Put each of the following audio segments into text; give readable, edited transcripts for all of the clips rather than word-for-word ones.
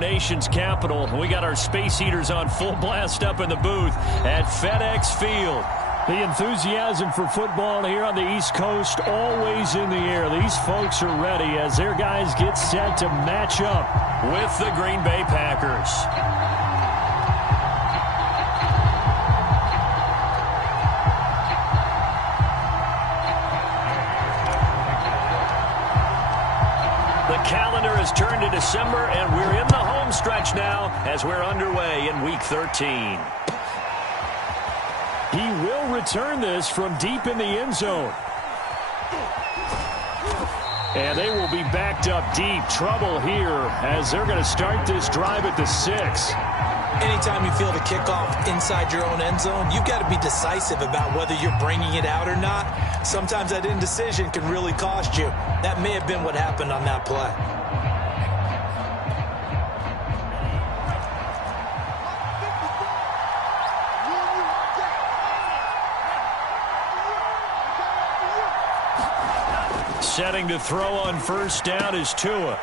Nation's capital. We got our space heaters on full blast up in the booth at FedEx Field. The enthusiasm for football here on the East Coast always in the air. These folks are ready as their guys get set to match up with the Green Bay Packers. The calendar has turned to December, and we're in the home stretch now as we're underway in Week 13. He will return this from deep in the end zone. And they will be backed up deep. Trouble here as they're going to start this drive at the 6. Anytime you feel the kickoff inside your own end zone, you've got to be decisive about whether you're bringing it out or not. Sometimes that indecision can really cost you. That may have been what happened on that play. Setting to throw on first down is Tua.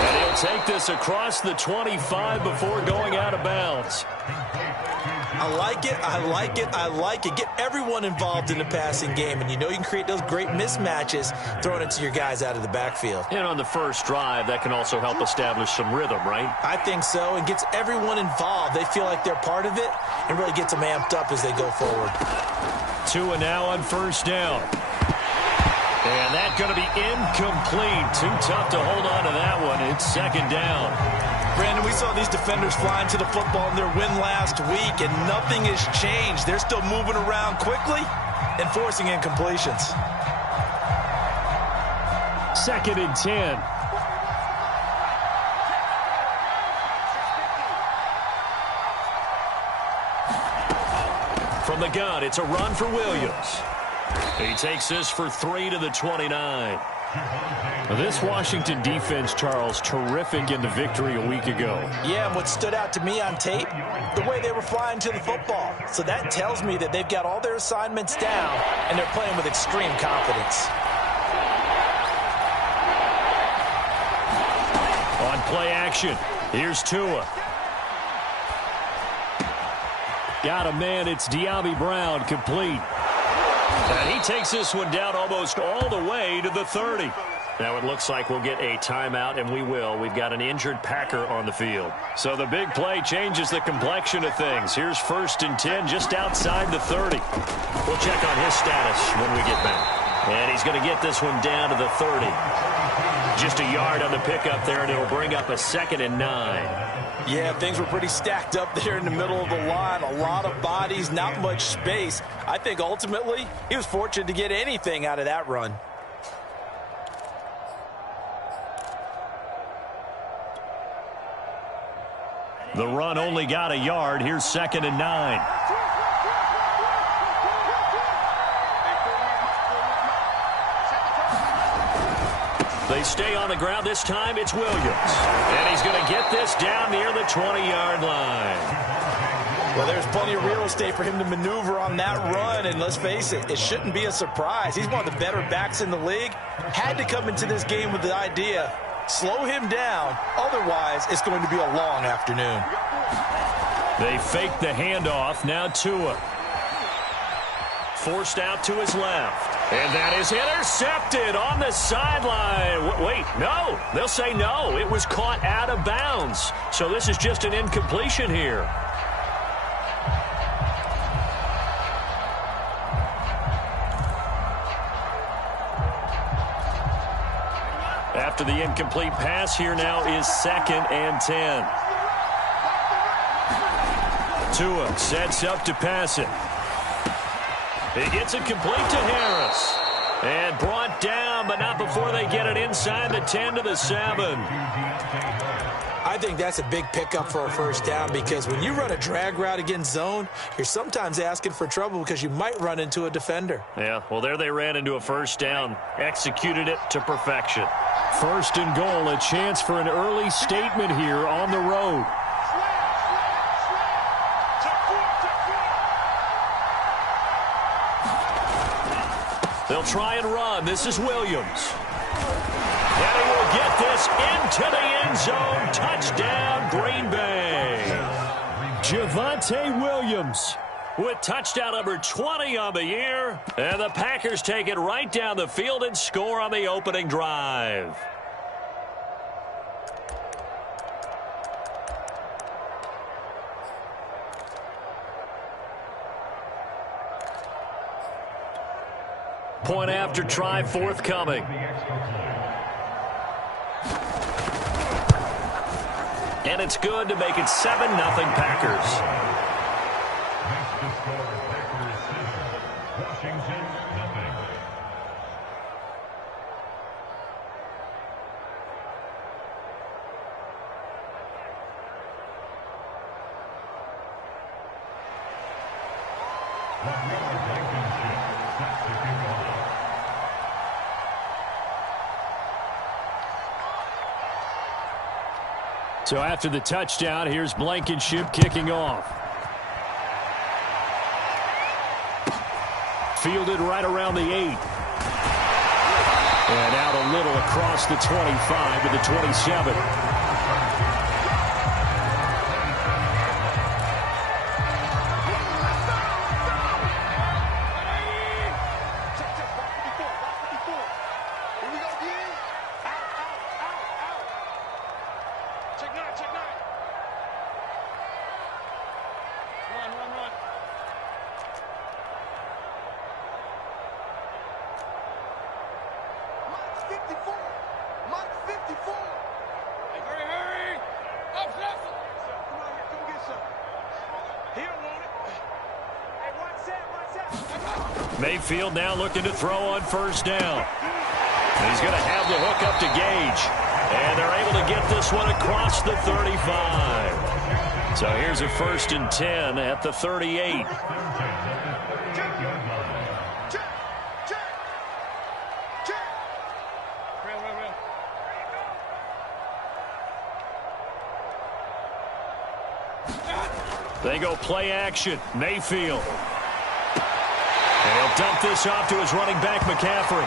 And he'll take this across the 25 before going out of bounds. I like it, I like it, I like it. Get everyone involved in the passing game, and you know you can create those great mismatches throwing it to your guys out of the backfield. And on the first drive, that can also help establish some rhythm, right? I think so, and gets everyone involved. They feel like they're part of it and really gets them amped up as they go forward. Tua now on first down. And that's going to be incomplete. Too tough to hold on to that one. It's second down. Brandon, we saw these defenders flying to the football in their win last week, and nothing has changed. They're still moving around quickly and forcing incompletions. Second and 10. From the gun, it's a run for Williams. He takes this for 3 to the 29. This Washington defense, Charles, terrific in the victory a week ago. Yeah, and what stood out to me on tape, the way they were flying to the football. So that tells me that they've got all their assignments down, and they're playing with extreme confidence. On play action, here's Tua. Got a man, it's Diaby Brown, complete. And he takes this one down almost all the way to the 30. Now it looks like we'll get a timeout, and we will. We've got an injured Packer on the field. So the big play changes the complexion of things. Here's first and 10 just outside the 30. We'll check on his status when we get back. And he's going to get this one down to the 30. Just a yard on the pickup there, and it'll bring up a 2nd and 9. Yeah, things were pretty stacked up there in the middle of the line. A lot of bodies, not much space. I think ultimately he was fortunate to get anything out of that run. The run only got a yard. Here's 2nd and 9. They stay on the ground. This time it's Williams. And he's going to get this down near the 20-yard line. Well, there's plenty of real estate for him to maneuver on that run. And let's face it, it shouldn't be a surprise. He's one of the better backs in the league. Had to come into this game with the idea, slow him down. Otherwise, it's going to be a long afternoon. They fake the handoff. Now Tua. Forced out to his left. And that is intercepted on the sideline. Wait, no. They'll say no. It was caught out of bounds. So this is just an incompletion here. After the incomplete pass, here now is 2nd and 10. Tua sets up to pass it. He gets it complete to Harris. And brought down, but not before they get it inside the 10 to the 7. I think that's a big pickup for a first down because when you run a drag route against zone, you're sometimes asking for trouble because you might run into a defender. Yeah, well, there they ran into a first down. Executed it to perfection. First and goal, a chance for an early statement here on the road. They'll try and run. This is Williams. And he pass into the end zone. Touchdown, Green Bay. Javonte Williams with touchdown number 20 on the year. And the Packers take it right down the field and score on the opening drive. Point after try forthcoming. And it's good to make it 7-0 Packers. So after the touchdown, here's Blankenship kicking off. Fielded right around the 8. And out a little across the 25 to the 27. Mayfield now looking to throw on first down. He's going to have the hook up to Gage. And they're able to get this one across the 35. So here's a 1st and 10 at the 38. They go play action. Mayfield. And he'll dump this off to his running back, McCaffrey.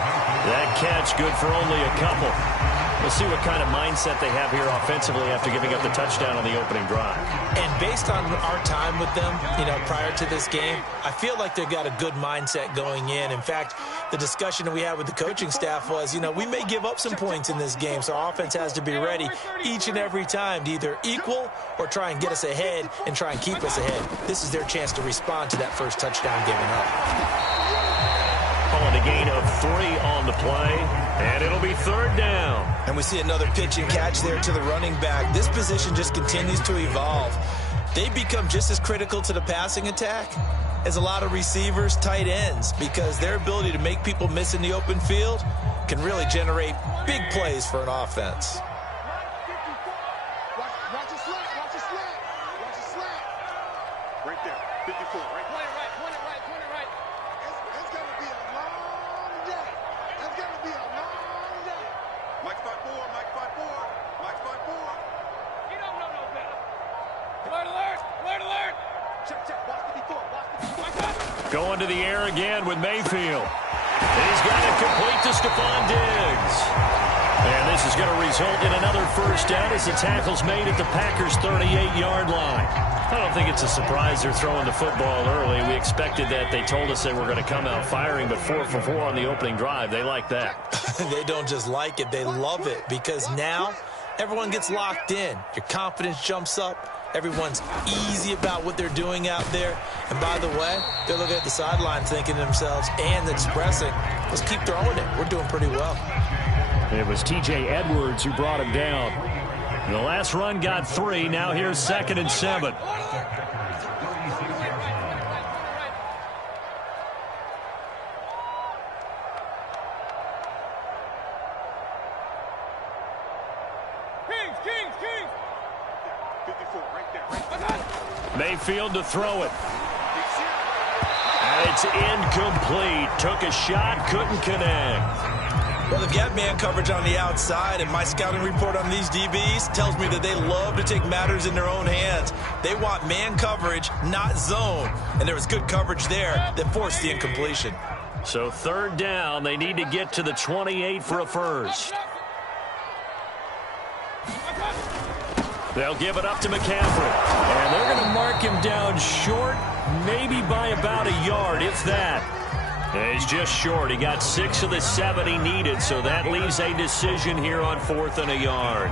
That catch good for only a couple. We'll see what kind of mindset they have here offensively after giving up the touchdown on the opening drive. And based on our time with them, prior to this game, I feel like they've got a good mindset going in. In fact, the discussion that we had with the coaching staff was, we may give up some points in this game, so our offense has to be ready each and every time to either equal or try and get us ahead and try and keep us ahead. This is their chance to respond to that first touchdown given up. Calling a gain of 3 on the play, and it'll be 3rd down. And we see another pitch and catch there to the running back. This position just continues to evolve. They become just as critical to the passing attack as a lot of receivers, tight ends, because their ability to make people miss in the open field can really generate big plays for an offense. Watch it slap. Right there, 54, right. Point it right. It's going to be a long day. Mike 5-4. You don't know no better. Alert. Check. Watch 54. Going to the air again with Mayfield. He's got it complete to Stephon Diggs. And this is going to result in another first down as the tackle's made at the Packers' 38-yard line. I don't think it's a surprise they're throwing the football early. We expected that. They told us they were going to come out firing, but 4 for 4 on the opening drive. They like that. They don't just like it. They love it because now everyone gets locked in. Your confidence jumps up. Everyone's easy about what they're doing out there. And by the way, they're looking at the sideline thinking to themselves and expressing, let's keep throwing it. We're doing pretty well. It was T.J. Edwards who brought him down. The last run got 3. Now here's 2nd and 7. Mayfield to throw it. And it's incomplete. Took a shot, couldn't connect. Well, they've got man coverage on the outside, and my scouting report on these DBs tells me that they love to take matters in their own hands. They want man coverage, not zone. And there was good coverage there that forced the incompletion. So 3rd down, they need to get to the 28 for a first. They'll give it up to McCaffrey. And they're going to mark him down short, maybe by about a yard, if that. And he's just short. He got 6 of the 7 he needed, so that leaves a decision here on 4th and a yard.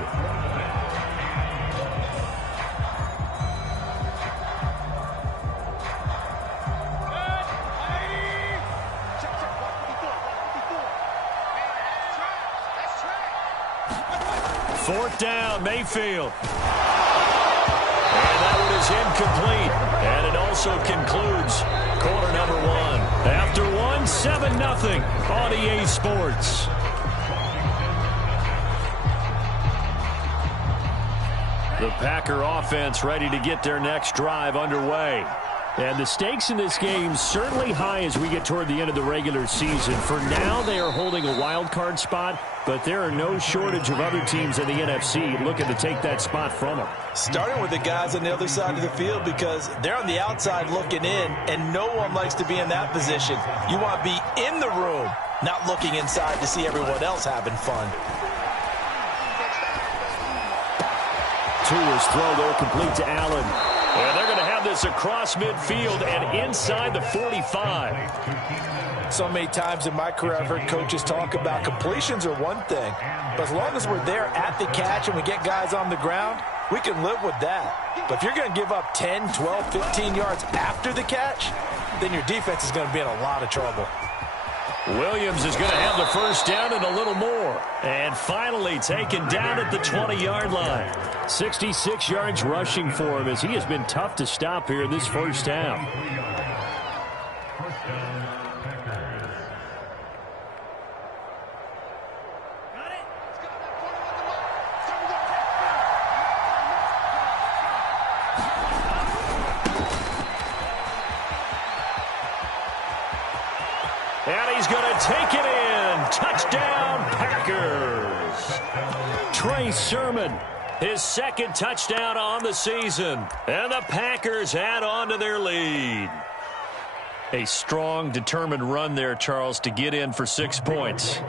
Fourth down, Mayfield. And that one is incomplete. And it also concludes quarter number 1. After 1, 7-0 on EA Sports. The Packer offense ready to get their next drive underway. And the stakes in this game certainly high as we get toward the end of the regular season. For now, they are holding a wild card spot, but there are no shortage of other teams in the NFC looking to take that spot from them. Starting with the guys on the other side of the field because they're on the outside looking in, and no one likes to be in that position. You want to be in the room, not looking inside to see everyone else having fun. Tua's throw there complete to Allen. And they're going to have this across midfield and inside the 45. So many times in my career I've heard coaches talk about completions are one thing, but as long as we're there at the catch and we get guys on the ground, we can live with that. But if you're going to give up 10, 12, 15 yards after the catch, then your defense is going to be in a lot of trouble. Williams is going to have the first down and a little more. And finally taken down at the 20-yard line. 66 yards rushing for him as he has been tough to stop here in this first half. And he's going to take it in. Touchdown, Packers. Trey Sermon, his second touchdown on the season. And the Packers add on to their lead. A strong, determined run there, Charles, to get in for 6 points.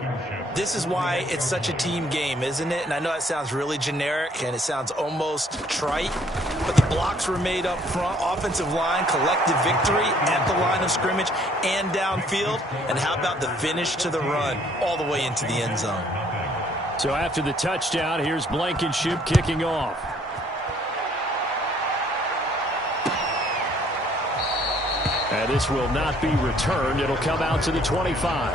This is why it's such a team game, isn't it? And I know that sounds really generic and it sounds almost trite, but the blocks were made up front, offensive line, collective victory at the line of scrimmage and downfield. And how about the finish to the run all the way into the end zone? So after the touchdown, here's Blankenship kicking off. And this will not be returned. It'll come out to the 25.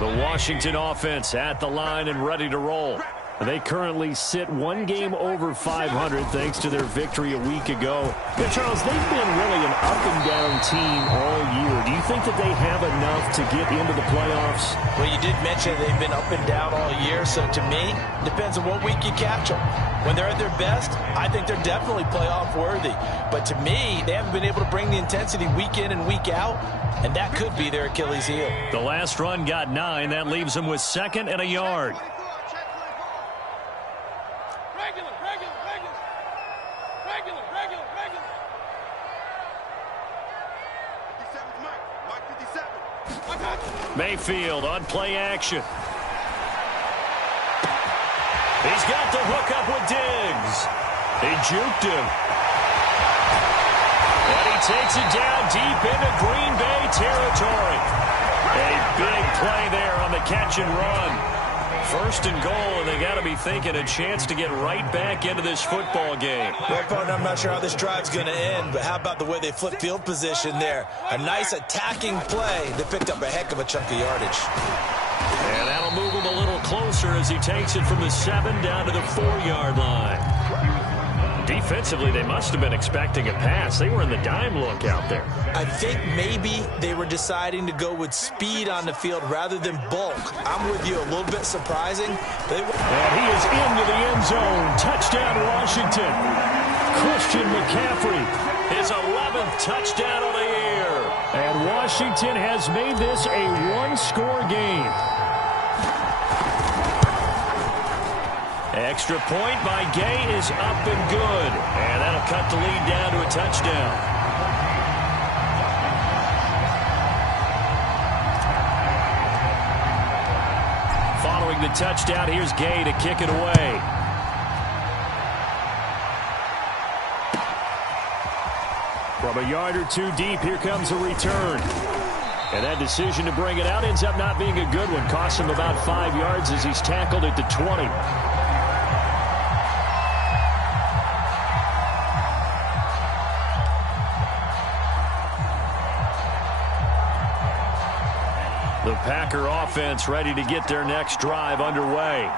The Washington offense at the line and ready to roll. They currently sit 1 game over 500 thanks to their victory a week ago. But Charles, they've been really an up-and-down team all year. Do you think that they have enough to get into the playoffs? Well, you did mention they've been up and down all year, so to me, depends on what week you catch them. When they're at their best, I think they're definitely playoff worthy. But to me, they haven't been able to bring the intensity week in and week out, and that could be their Achilles heel. The last run got 9. That leaves them with 2nd and a yard. Mayfield on play action. He's got the hook up with Diggs. He juked him. And he takes it down deep into Green Bay territory. A big play there on the catch and run. 1st and goal, and they got to be thinking a chance to get right back into this football game. Well, partner, I'm not sure how this drive's going to end, but how about the way they flip field position there? A nice attacking play that picked up a heck of a chunk of yardage. And that'll move him a little closer as he takes it from the 7 down to the 4-yard line. Defensively, they must have been expecting a pass. They were in the dime look out there. I think maybe they were deciding to go with speed on the field rather than bulk. I'm with you, a little bit surprising. And he is into the end zone. Touchdown, Washington. Christian McCaffrey, his 11th touchdown of the year. And Washington has made this a 1-score game. Extra point by Gay is up and good. And that'll cut the lead down to a touchdown. Following the touchdown, here's Gay to kick it away. From a yard or two deep, here comes a return. And that decision to bring it out ends up not being a good one. Costs him about 5 yards as he's tackled at the 20. The Packer offense ready to get their next drive underway.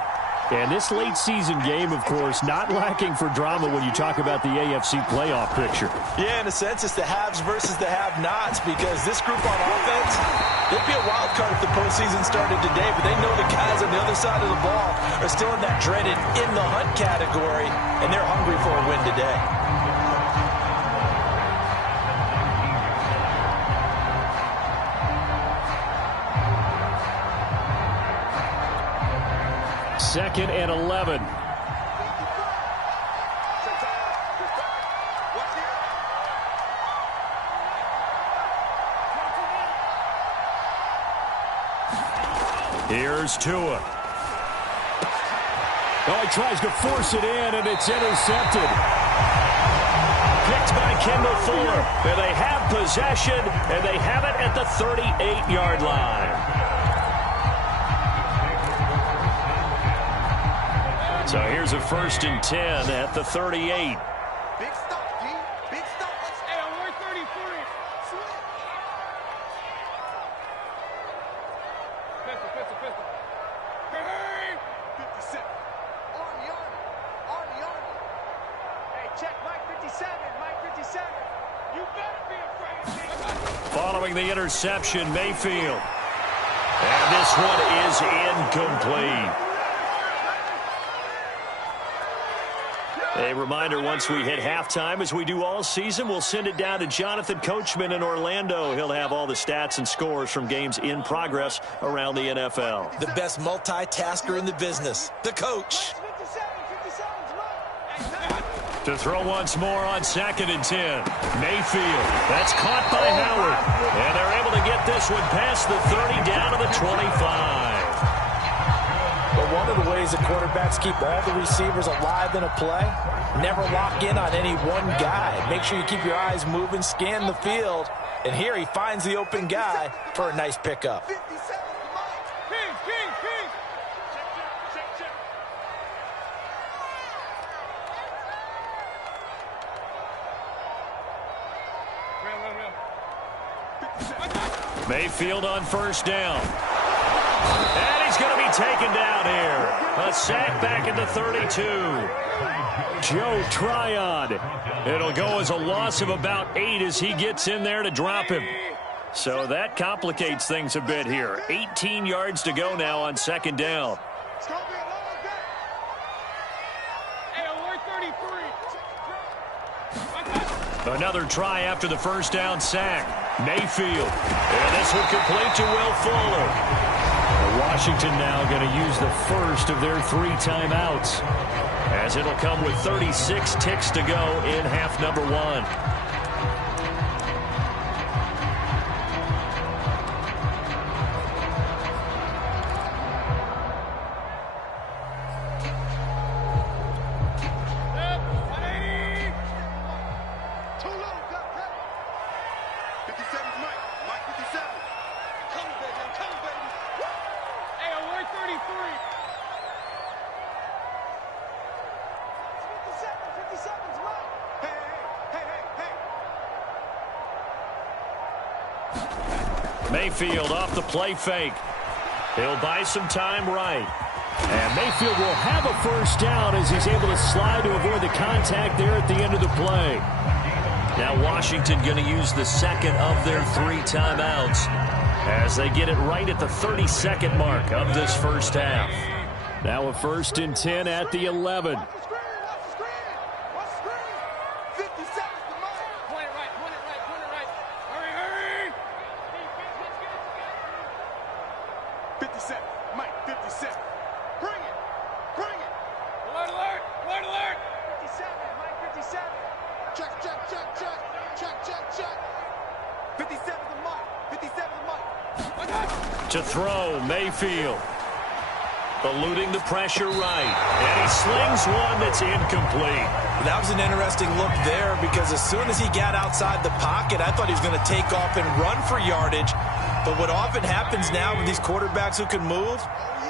And this late season game, of course, not lacking for drama when you talk about the AFC playoff picture. Yeah, in a sense, it's the haves versus the have-nots, because this group on offense, they'd be a wild card if the postseason started today, but they know the guys on the other side of the ball are still in that dreaded in-the-hunt category, and they're hungry for a win today. Second and 11. Here's Tua. Oh, he tries to force it in, and it's intercepted. Picked by Kendall Fuller. And they have possession, and they have it at the 38-yard line. So here's a 1st and 10 at the 38. Big stop, G. Big stop. Hey, I'm 133. Switch. Pistol. Hey! 57. Army. Hey, check Mike 57. Mike 57. You better be afraid of me. Following the interception, Mayfield. And this one is incomplete. A reminder, once we hit halftime, as we do all season, we'll send it down to Jonathan Coachman in Orlando. He'll have all the stats and scores from games in progress around the NFL. The best multitasker in the business, the coach. 57's To throw once more on 2nd and 10. Mayfield. That's caught by Howard. And they're able to get this one past the 30 down to the 25. But one of the ways that quarterbacks keep all the receivers alive in a play, never lock in on any one guy. Make sure you keep your eyes moving, scan the field. And here he finds the open guy for a nice pickup. 57's Mike. King. Check. Real. Mayfield on 1st down. And he's going to be taken down here. A sack back at the 32. Joe Tryon. It'll go as a loss of about 8 as he gets in there to drop him. So that complicates things a bit here. 18 yards to go now on 2nd down. It's going to be a long day. Hey, I'm 133. Another try after the 1st down sack. Mayfield. And this one complete to Will Fuller. Washington now going to use the first of their 3 timeouts, as it'll come with 36 ticks to go in half number 1. Mayfield off the play fake. He'll buy some time right. And Mayfield will have a 1st down as he's able to slide to avoid the contact there at the end of the play. Now Washington going to use the 2nd of their 3 timeouts as they get it right at the 32nd mark of this 1st half. Now a 1st and 10 at the 11. Watch the screen. 57's the Mike. Point it right. Hurry. 57. Mike, 57. Bring it. Alert. 57. Mike, 57. Check. 57's the Mike. To throw, Mayfield. eluding the pressure right. And he slings one that's incomplete. That was an interesting look there because as soon as he got outside the pocket, I thought he was going to take off and run for yardage. But what often happens now with these quarterbacks who can move,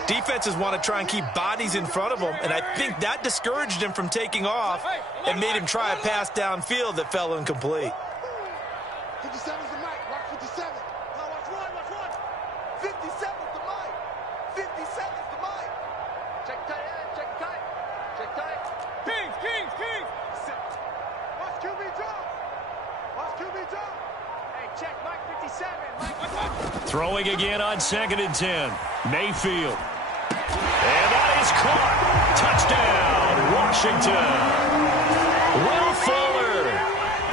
defenses want to try and keep bodies in front of them, and I think that discouraged him from taking off and made him try a pass downfield that fell incomplete. 57's the mic. Watch 57. No, watch one. 57's the mic. 57's the mic. Check tight end. Check tight. Check tight. Kings. Watch QB drop. Watch QB drop. Hey, check Mike 57. Mike. Throwing again on 2nd and 10. Mayfield. And that is caught. Touchdown, Washington. Will Fuller,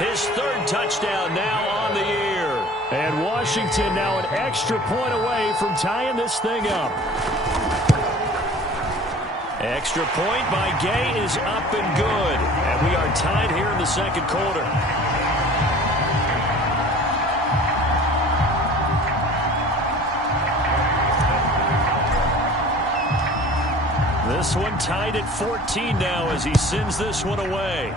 his 3rd touchdown now on the year. And Washington now an extra point away from tying this thing up. Extra point by Gay is up and good. And we are tied here in the 2nd quarter. This one tied at 14 now as he sends this one away.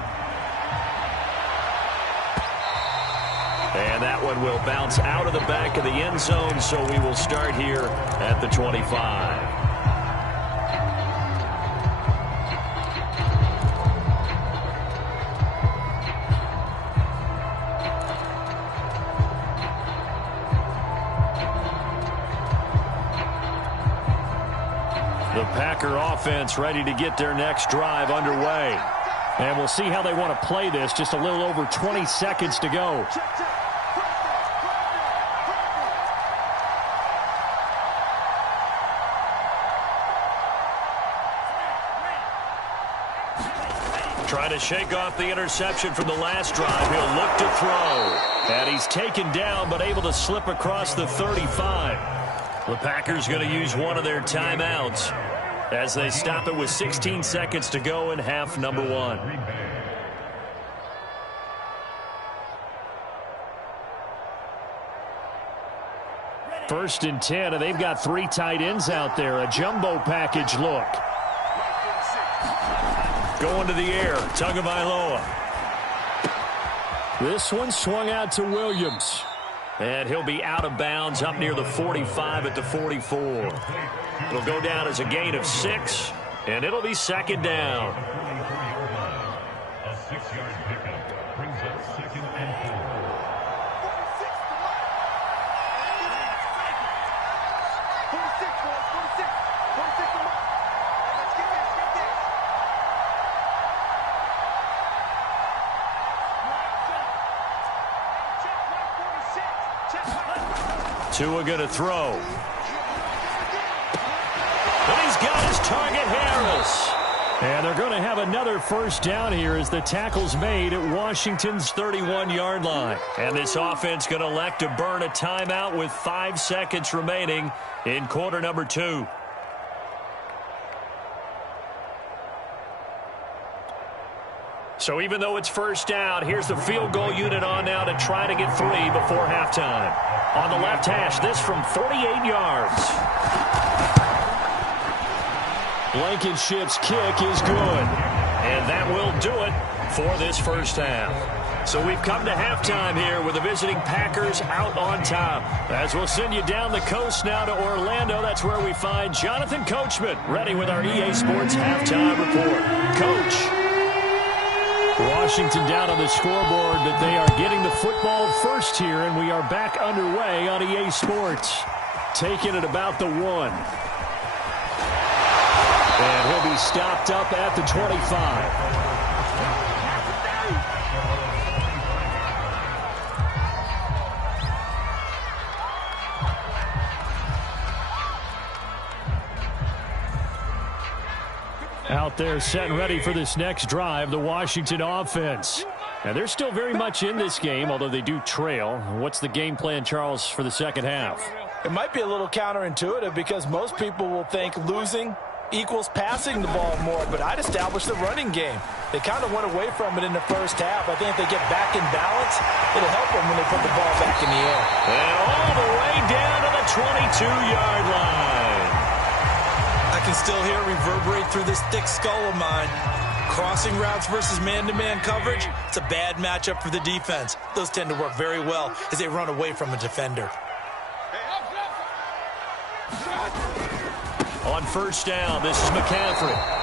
And that one will bounce out of the back of the end zone, so we will start here at the 25. The Packer offense ready to get their next drive underway. And we'll see how they want to play this. Just a little over 20 seconds to go. Trying to shake off the interception from the last drive. He'll look to throw. And he's taken down but able to slip across the 35. The Packers going to use one of their timeouts as they stop it with 16 seconds to go in half number 1. First and 10, and they've got 3 tight ends out there. A jumbo package look. Going to the air, Tagovailoa. This one swung out to Williams. And he'll be out of bounds up near the 45 at the 44. It'll go down as a gain of 6, and it'll be 2nd down. A 6-yard pickup brings up 2nd and 4. 46, boys. 46 the mic. Let's get this. Tua going to throw. And he's got his target, Harris. And they're going to have another first down here as the tackle's made at Washington's 31-yard line. And this offense going to elect to burn a timeout with 5 seconds remaining in quarter number 2. So even though it's first down, here's the field goal unit on now to try to get 3 before halftime. On the left hash, this from 48 yards. Blankenship's kick is good. And that will do it for this first half. So we've come to halftime here with the visiting Packers out on top. As we'll send you down the coast now to Orlando, that's where we find Jonathan Coachman ready with our EA Sports halftime report. Coach. Washington down on the scoreboard, but they are getting the football first here, and we are back underway on EA Sports. Taking it about the 1. And he'll be stopped up at the 25. Out there set and ready for this next drive, the Washington offense. And they're still very much in this game, although they do trail. What's the game plan, Charles, for the second half? It might be a little counterintuitive because most people will think losing equals passing the ball more, but I'd establish the running game. They kind of went away from it in the first half. I think if they get back in balance, it'll help them when they put the ball back in the air. And all the way down to the 22-yard line. I can still hear it reverberate through this thick skull of mine. Crossing routes versus man-to-man coverage, it's a bad matchup for the defense. Those tend to work very well as they run away from a defender. On first down, this is McCaffrey.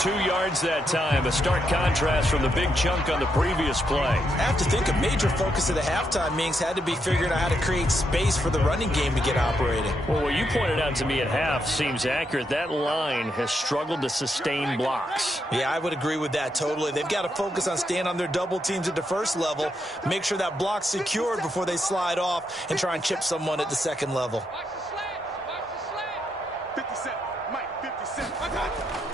2 yards that time, a stark contrast from the big chunk on the previous play. I have to think a major focus of the halftime meetings had to be figuring out how to create space for the running game to get operating. Well, what you pointed out to me at half seems accurate. That line has struggled to sustain blocks. Yeah, I would agree with that totally. They've got to focus on staying on their double teams at the first level, make sure that block's secured before they slide off and try and chip someone at the second level. 57, Mike, 57.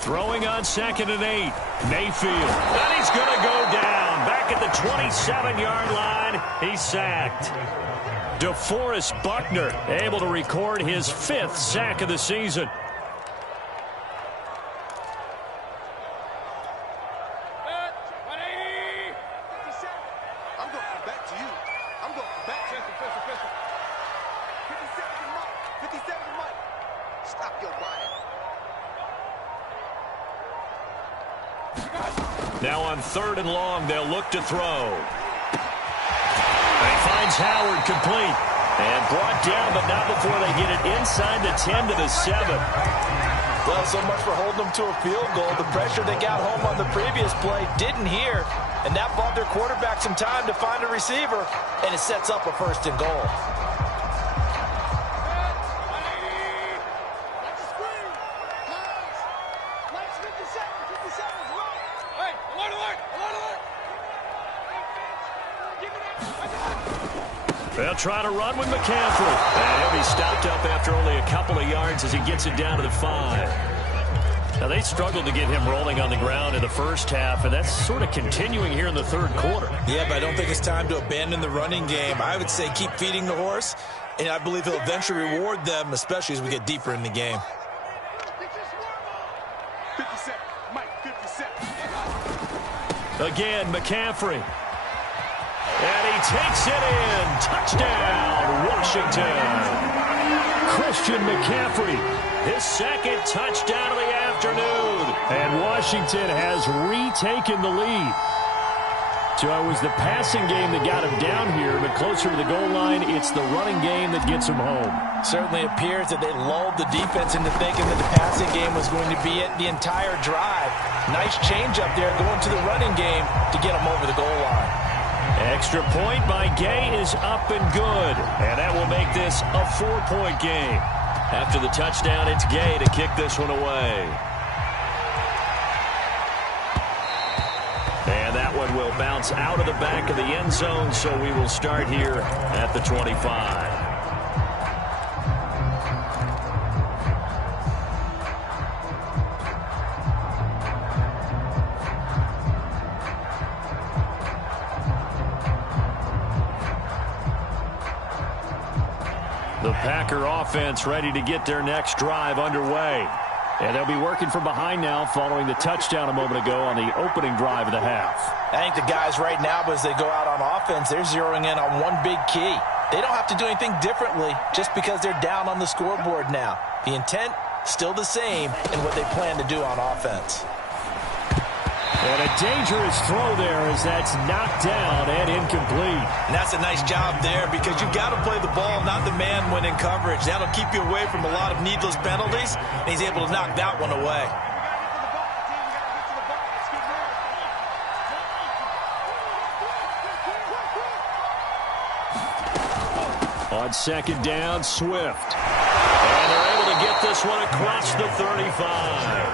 Throwing on 2nd and 8. Mayfield. And he's going to go down. Back at the 27-yard line. He's sacked. DeForest Buckner able to record his 5th sack of the season. I'm going back to you. I'm going back to you. 57 to Mike. 57 to Mike. Stop your whining. Now on 3rd and long, they'll look to throw. He finds Howard complete. And brought down, but not before they get it inside the 10 to the 7. Well, so much for holding them to a field goal. The pressure they got home on the previous play didn't hear, and that bought their quarterback some time to find a receiver, and it sets up a 1st and goal. They'll try to run with McCaffrey. And he'll be stopped up after only a couple of yards as he gets it down to the 5. Now, they struggled to get him rolling on the ground in the first half, and that's sort of continuing here in the 3rd quarter. Yeah, but I don't think it's time to abandon the running game. I would say keep feeding the horse, and I believe he'll eventually reward them, especially as we get deeper in the game. 57, Mike, 57. Again, McCaffrey. And he takes it in. Touchdown, Washington. Christian McCaffrey, his 2nd touchdown of the afternoon. And Washington has retaken the lead. So it was the passing game that got him down here, but closer to the goal line, it's the running game that gets him home. Certainly appears that they lulled the defense into thinking that the passing game was going to be it the entire drive. Nice change up there going to the running game to get them over the goal line. Extra point by Gay is up and good. And that will make this a 4-point game. After the touchdown, it's Gay to kick this one away. And that one will bounce out of the back of the end zone, so we will start here at the 25. The Packer offense ready to get their next drive underway. And they'll be working from behind now following the touchdown a moment ago on the opening drive of the half. I think the guys right now, as they go out on offense, they're zeroing in on one big key. They don't have to do anything differently just because they're down on the scoreboard now. The intent, still the same in what they plan to do on offense. And a dangerous throw there as that's knocked down and incomplete. And that's a nice job there because you've got to play the ball, not the man when in coverage. That'll keep you away from a lot of needless penalties, and he's able to knock that one away. On 2nd down, Swift. And they're able to get this one across the 35.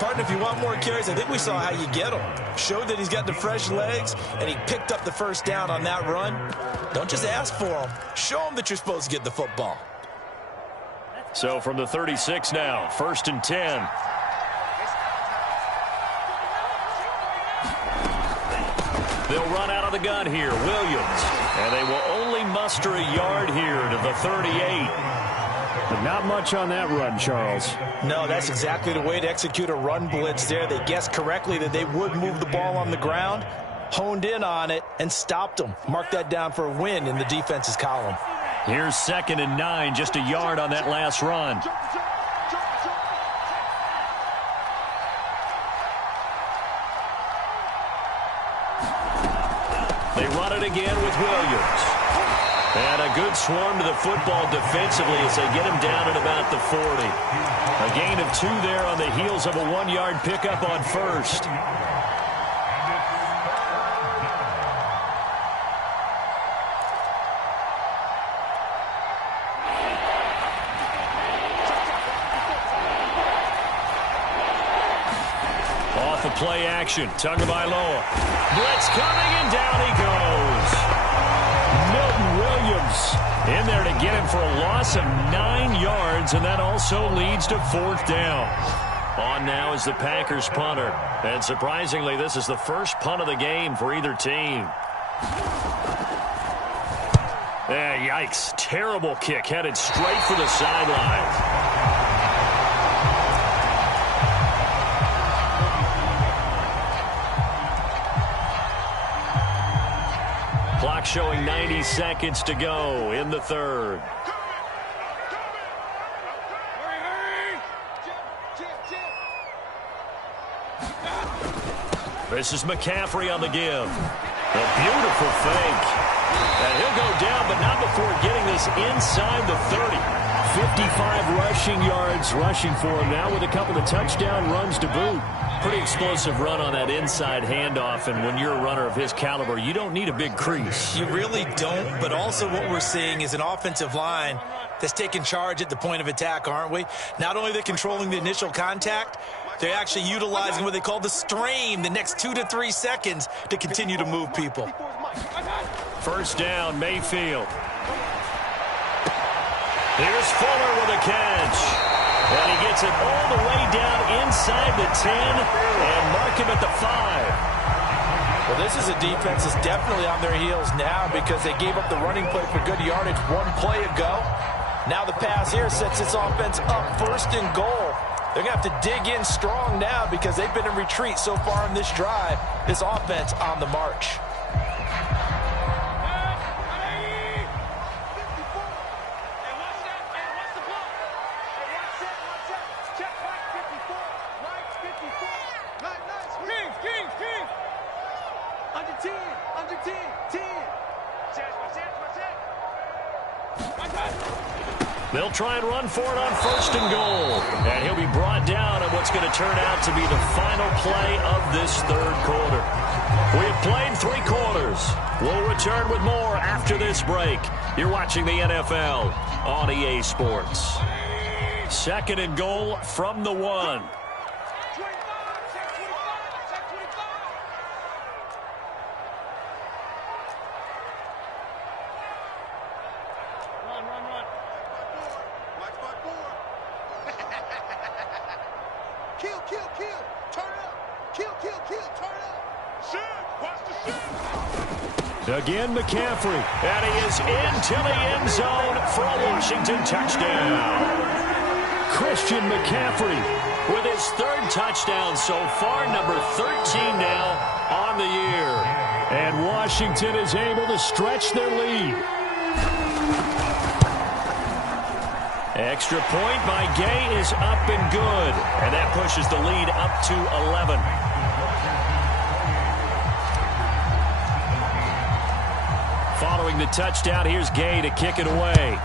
Partner, if you want more carries, I think we saw how you get them. Showed that he's got the fresh legs, and he picked up the 1st down on that run. Don't just ask for them. Show them that you're supposed to get the football. So from the 36 now, 1st and 10. They'll run out of the gun here, Williams. And they will only muster a yard here to the 38. But not much on that run, Charles. No, that's exactly the way to execute a run blitz there. They guessed correctly that they would move the ball on the ground, honed in on it, and stopped them. Mark that down for a win in the defense's column. Here's 2nd and 9, just a yard on that last run. They run it again with Williams. And a good swarm to the football defensively as they get him down at about the 40. A gain of 2 there on the heels of a 1-yard pickup on first. Off of play action. Tagovailoa. Blitz coming, and down he goes. Milton Williams in there to get him for a loss of 9 yards, and that also leads to 4th down. On now is the Packers punter. And surprisingly, this is the first punt of the game for either team. Yikes. Terrible kick headed straight for the sidelines. Clock showing 90 seconds to go in the 3rd. This is McCaffrey on the give. A beautiful fake. And he'll go down, but not before getting this inside the 30. 55 rushing yards rushing for him now with a couple of touchdown runs to boot. Pretty explosive run on that inside handoff, and when you're a runner of his caliber, you don't need a big crease. You really don't, but also what we're seeing is an offensive line that's taking charge at the point of attack, aren't we? Not only are they controlling the initial contact, they're actually utilizing what they call the strain, the next 2 to 3 seconds, to continue to move people. First down, Mayfield. Here's Fuller with a catch. And he gets it all the way down inside the 10 and mark him at the 5. Well, this is a defense that's definitely on their heels now because they gave up the running play for good yardage 1 play ago. Now the pass here sets this offense up 1st and goal. They're going to have to dig in strong now because they've been in retreat so far in this drive. This offense on the march. They'll try and run for it on 1st and goal. And he'll be brought down on what's going to turn out to be the final play of this 3rd quarter. We have played 3 quarters. We'll return with more after this break. You're watching the NFL on EA Sports. 2nd and goal from the 1. Again, McCaffrey. And he is into the end zone for a Washington touchdown. Christian McCaffrey with his 3rd touchdown so far, number 13 now on the year. And Washington is able to stretch their lead. Extra point by Gay is up and good. And that pushes the lead up to 11. Following the touchdown, here's Gay to kick it away.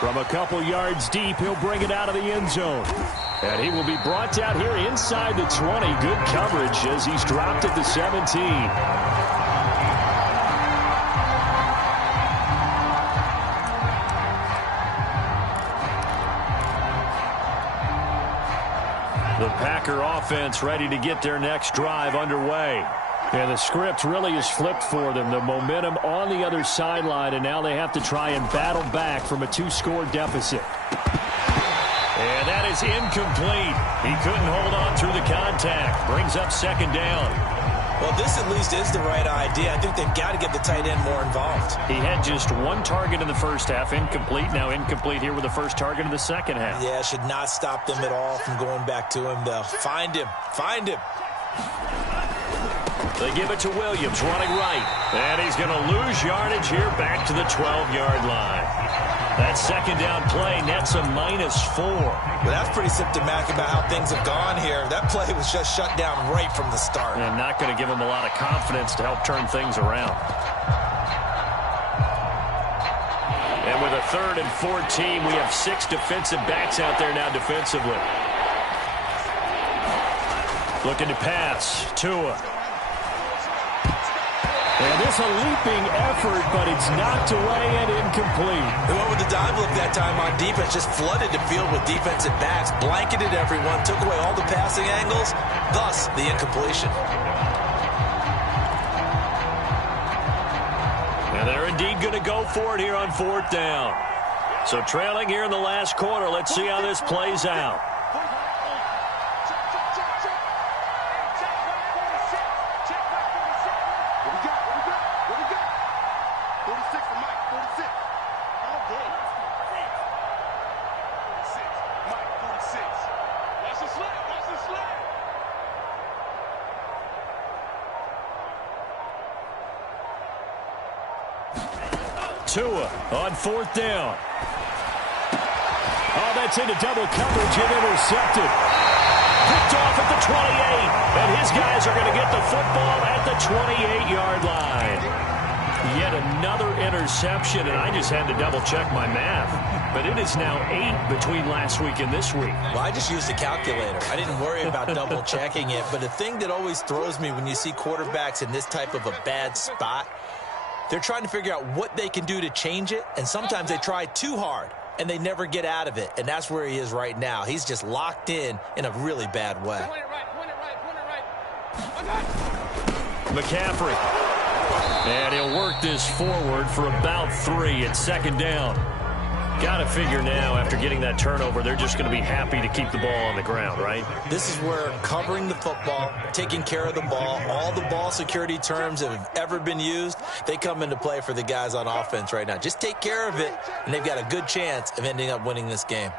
From a couple yards deep, he'll bring it out of the end zone. And he will be brought down here inside the 20. Good coverage as he's dropped at the 17. The Packer offense ready to get their next drive underway. And the script really is flipped for them. The momentum on the other sideline, and now they have to try and battle back from a 2-score deficit. And that is incomplete. He couldn't hold on through the contact. Brings up 2nd down. Well, this at least is the right idea. I think they've got to get the tight end more involved. He had just 1 target in the first half, incomplete. Now incomplete here with the first target in the second half. Yeah, should not stop them at all from going back to him, though. Find him. Find him. They give it to Williams, running right. And he's going to lose yardage here back to the 12-yard line. That second down play nets a -4. Well, that's pretty symptomatic about how things have gone here. That play was just shut down right from the start. And not going to give them a lot of confidence to help turn things around. And with a 3rd and 14, we have 6 defensive backs out there now defensively. Looking to pass. Tua. And this a leaping effort, but it's knocked away and incomplete. They went with the dive look that time on defense, just flooded the field with defensive backs, blanketed everyone, took away all the passing angles, thus the incompletion. And they're indeed going to go for it here on 4th down. So trailing here in the last quarter, let's see how this plays out. Tua on 4th down. Oh, that's into double coverage and intercepted. Picked off at the 28. And his guys are going to get the football at the 28-yard line. Yet another interception, and I just had to double-check my math. But it is now 8 between last week and this week. Well, I just used a calculator. I didn't worry about double-checking it. But the thing that always throws me when you see quarterbacks in this type of a bad spot, they're trying to figure out what they can do to change it, and sometimes they try too hard, and they never get out of it, and that's where he is right now. He's just locked in a really bad way. McCaffrey. And he'll work this forward for about 3 at 2nd down. Got to figure now, after getting that turnover, they're just going to be happy to keep the ball on the ground, right? This is where covering the football, taking care of the ball, all the ball security terms that have ever been used, they come into play for the guys on offense right now. Just take care of it, and they've got a good chance of ending up winning this game.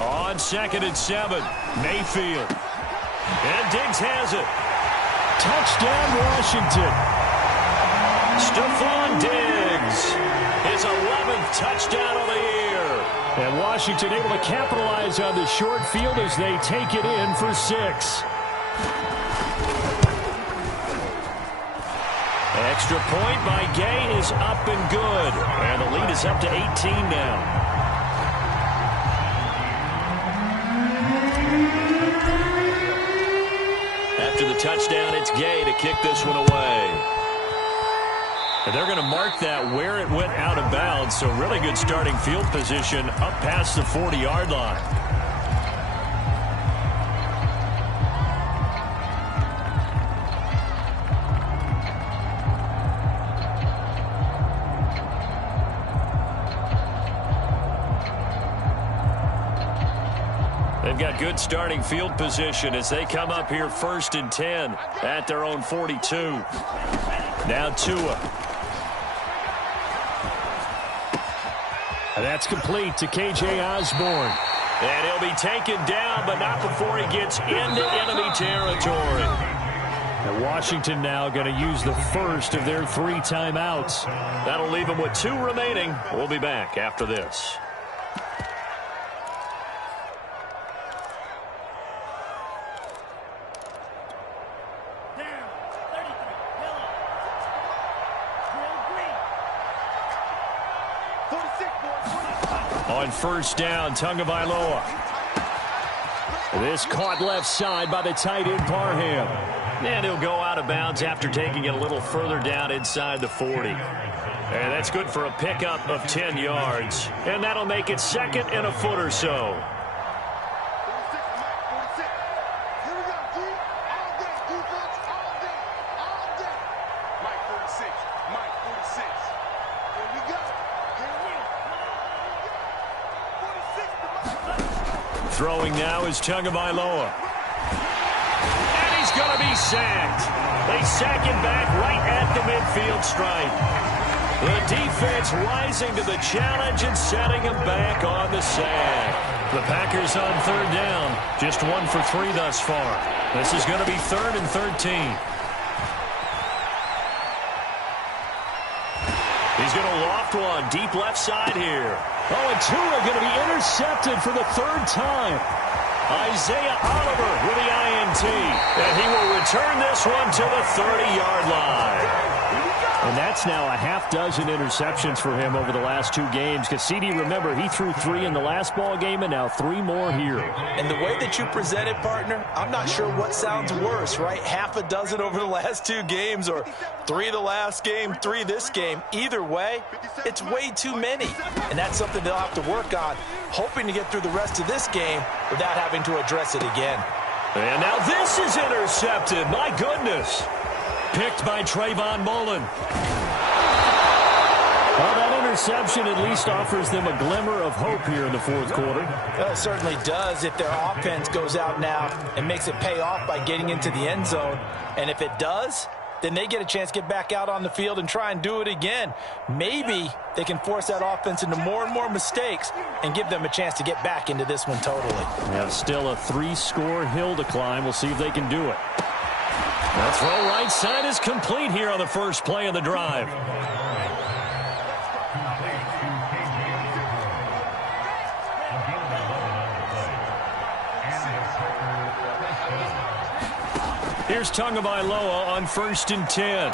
On 2nd and 7, Mayfield. And Diggs has it. Touchdown, Washington. Stephon Diggs. His 11th touchdown of the year. And Washington able to capitalize on the short field as they take it in for 6. Extra point by Gay is up and good. And the lead is up to 18 now. After the touchdown, it's Gay to kick this one away. And they're going to mark that where it went out of bounds, so really good starting field position up past the 40-yard line. They've got good starting field position as they come up here 1st and 10 at their own 42. Now Tua. And that's complete to K.J. Osborne. And he'll be taken down, but not before he gets into enemy territory. And Washington now going to use the first of their 3 timeouts. That'll leave them with 2 remaining. We'll be back after this. On 1st down, Tagovailoa. This caught left side by the tight end Parham. And he'll go out of bounds after taking it a little further down inside the 40. And that's good for a pickup of 10 yards. And that'll make it 2nd and a foot or so. Throwing now is Tagovailoa. And he's going to be sacked. They sack him back right at the midfield stripe. The defense rising to the challenge and setting him back on the sack. The Packers on third down. Just 1 for 3 thus far. This is going to be 3rd and 13. He's going to loft one deep left side here. Oh, and Tua going to be intercepted for the 3rd time. Isaiah Oliver with the INT. And he will return this one to the 30-yard line. And that's now a half dozen interceptions for him over the last 2 games. Because CD, remember, he threw 3 in the last ball game and now 3 more here. And the way that you present it, partner, I'm not sure what sounds worse, right? Half a dozen over the last 2 games or 3 the last game, 3 this game. Either way, it's way too many. And that's something they'll have to work on, hoping to get through the rest of this game without having to address it again. And now this is intercepted. My goodness. Picked by Trayvon Mullen. Well, that interception at least offers them a glimmer of hope here in the 4th quarter. Well, it certainly does if their offense goes out now and makes it pay off by getting into the end zone. And if it does, then they get a chance to get back out on the field and try and do it again. Maybe they can force that offense into more and more mistakes and give them a chance to get back into this one totally. They have still a 3-score hill to climb. We'll see if they can do it. The throw right side is complete here on the first play of the drive. Here's Tagovailoa on 1st and 10.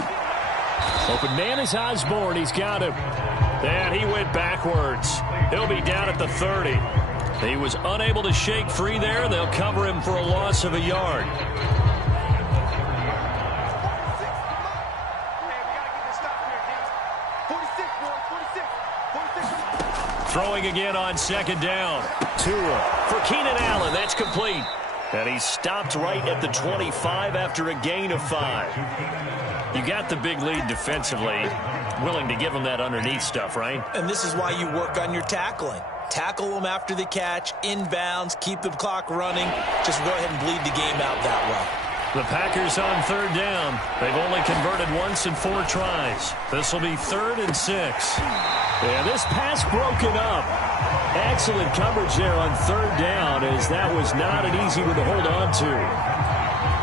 Open man is Osborne. He's got him. And he went backwards. He'll be down at the 30. He was unable to shake free there. They'll cover him for a loss of a yard. Throwing again on 2nd down. Tua For Keenan Allen, that's complete. And he stopped right at the 25 after a gain of 5. You got the big lead defensively. Willing to give him that underneath stuff, right? And this is why you work on your tackling. Tackle them after the catch, inbounds, keep the clock running. Just go ahead and bleed the game out that way. The Packers on 3rd down. They've only converted once in 4 tries. This will be 3rd and 6. Yeah, this pass broken up. Excellent coverage there on 3rd down, as that was not an easy one to hold on to.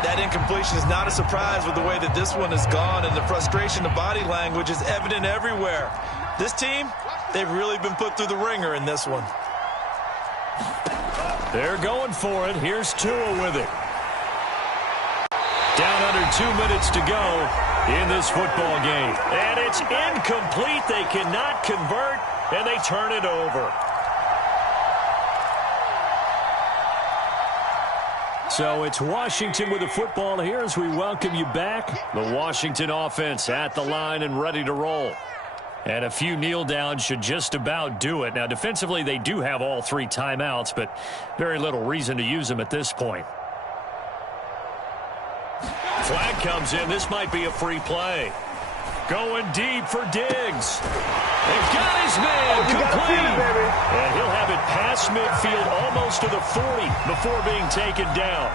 That incompletion is not a surprise with the way that this one has gone, and the frustration, the body language is evident everywhere. This team, they've really been put through the ringer in this one. They're going for it. Here's Tua with it. Down under 2 minutes to go in this football game. And it's incomplete. They cannot convert, and they turn it over. So it's Washington with the football here as we welcome you back. The Washington offense at the line and ready to roll. And a few kneel downs should just about do it. Now, defensively, they do have all 3 timeouts, but very little reason to use them at this point. Flag comes in. This might be a free play. Going deep for Diggs. They've got his man complete. And he'll have it past midfield almost to the 40 before being taken down.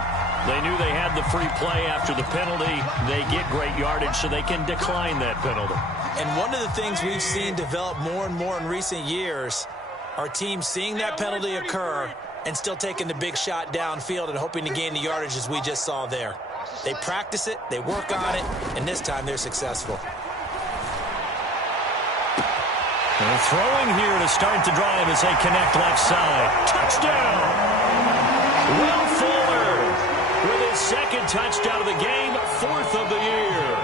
They knew they had the free play after the penalty. They get great yardage so they can decline that penalty. And one of the things we've seen develop more and more in recent years are teams seeing that penalty occur and still taking the big shot downfield and hoping to gain the yardage as we just saw there. They practice it, they work on it, and this time they're successful. They're throwing here to start the drive as they connect left side. Touchdown! Will Fuller with his 2nd touchdown of the game, 4th of the year.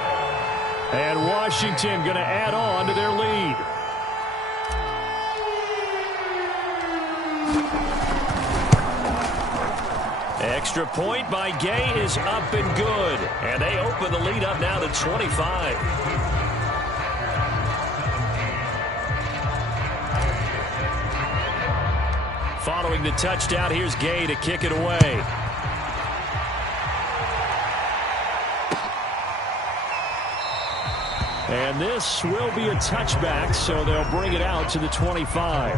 And Washington going to add on to their lead. Extra point by Gay is up and good. And they open the lead up now to 25. Following the touchdown, here's Gay to kick it away. And this will be a touchback, so they'll bring it out to the 25.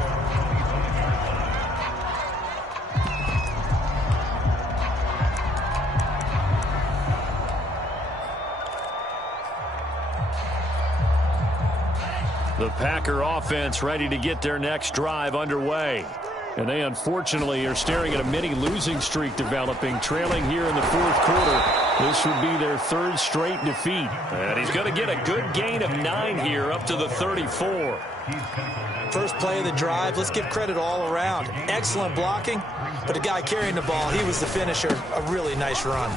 The Packer offense ready to get their next drive underway. And they unfortunately are staring at a mini losing streak developing, trailing here in the fourth quarter. This would be their third straight defeat. And he's going to get a good gain of 9 here up to the 34. First play of the drive, let's give credit all around. Excellent blocking, but the guy carrying the ball, he was the finisher. A really nice run.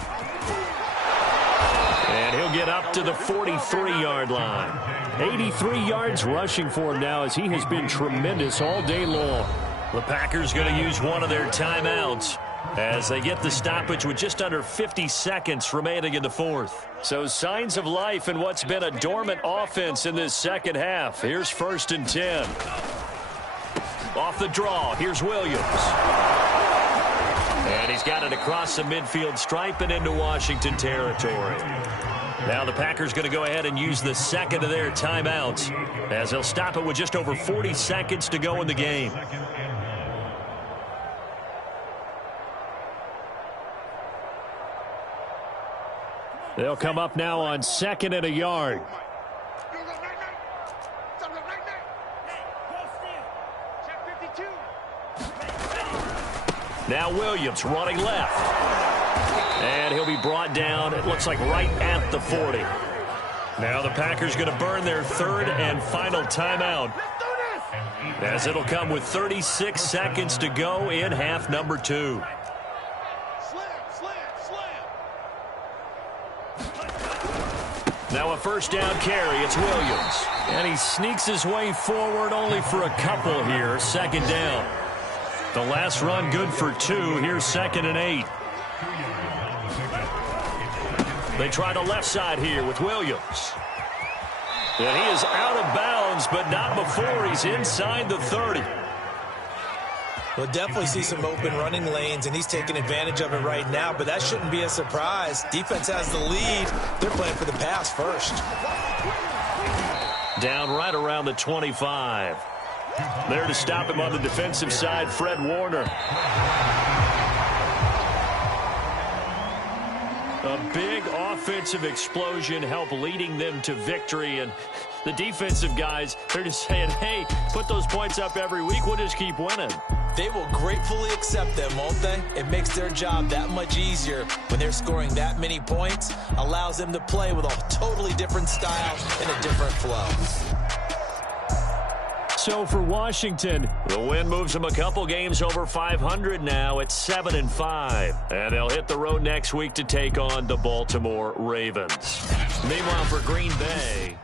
And he'll get up to the 43-yard line. 83 yards rushing for him now as he has been tremendous all day long. The Packers going to use one of their timeouts as they get the stoppage with just under 50 seconds remaining in the fourth. So signs of life in what's been a dormant offense in this second half. Here's 1st and 10. Off the draw, here's Williams. And he's got it across the midfield stripe and into Washington territory. Now the Packers going to go ahead and use the second of their timeouts as they'll stop it with just over 40 seconds to go in the game. They'll come up now on 2nd and a yard. Now Williams running left. And he'll be brought down, it looks like right at the 40. Now the Packers going to burn their third and final timeout, as it'll come with 36 seconds to go in half number 2. Now a first down carry, it's Williams. And he sneaks his way forward only for a couple here, 2nd down. The last run good for 2, here's 2nd and 8. They try the left side here with Williams. And he is out of bounds, but not before he's inside the 30. We'll definitely see some open running lanes, and he's taking advantage of it right now, but that shouldn't be a surprise. Defense has the lead. They're playing for the pass first. Down right around the 25. There to stop him on the defensive side, Fred Warner. A big offensive explosion helped leading them to victory, and the defensive guys, they're just saying, hey, put those points up every week, we'll just keep winning. They will gratefully accept them, won't they? It makes their job that much easier when they're scoring that many points. Allows them to play with a totally different style and a different flow. So for Washington, the win moves them a couple games over 500 now at 7-5. And they'll hit the road next week to take on the Baltimore Ravens. Meanwhile, for Green Bay,